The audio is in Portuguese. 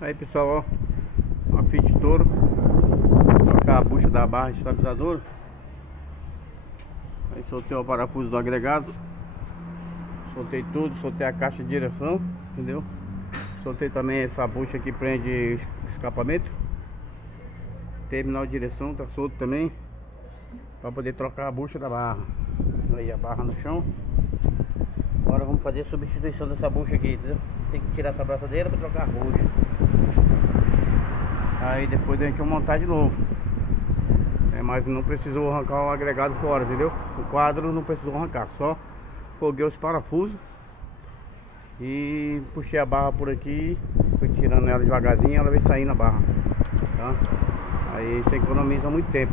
Aí pessoal, ó, uma Fiat Toro. Trocar a bucha da barra estabilizadora. Aí soltei o parafuso do agregado. Soltei tudo, soltei a caixa de direção, entendeu? Soltei também essa bucha que prende escapamento. Terminal de direção tá solto também, para poder trocar a bucha da barra. Aí a barra no chão. Agora vamos fazer a substituição dessa bucha aqui, entendeu? Tem que tirar essa braçadeira para trocar a bucha. Aí depois a gente vai montar de novo. Mas não precisou arrancar o agregado fora, entendeu? O quadro não precisou arrancar, só foguei os parafusos e puxei a barra por aqui, fui tirando ela devagarzinho, ela vai saindo a barra, tá? Aí você economiza muito tempo.